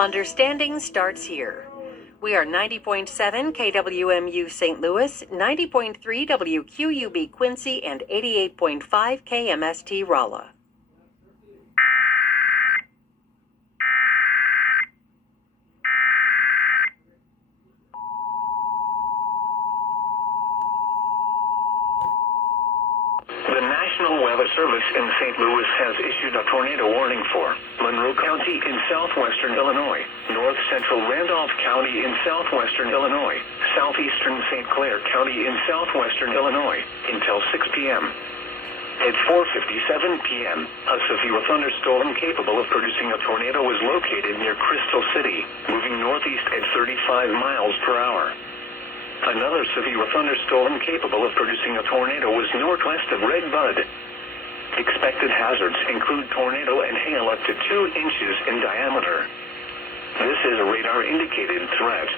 Understanding starts here. We are 90.7 KWMU St. Louis, 90.3 WQUB Quincy, and 88.5 KMST Rolla. The National Weather Service in St. Louis has issued a tornado warning for Monroe County in southwestern Illinois, north central Randolph County in southwestern Illinois, southeastern St. Clair County in southwestern Illinois, until 6 p.m. At 4:57 p.m., a severe thunderstorm capable of producing a tornado was located near Crystal City, moving northeast at 35 miles per hour. Another severe thunderstorm capable of producing a tornado was northwest of Red Bud. Expected hazards include tornado and hail up to 2 inches in diameter. This is a radar-indicated threat.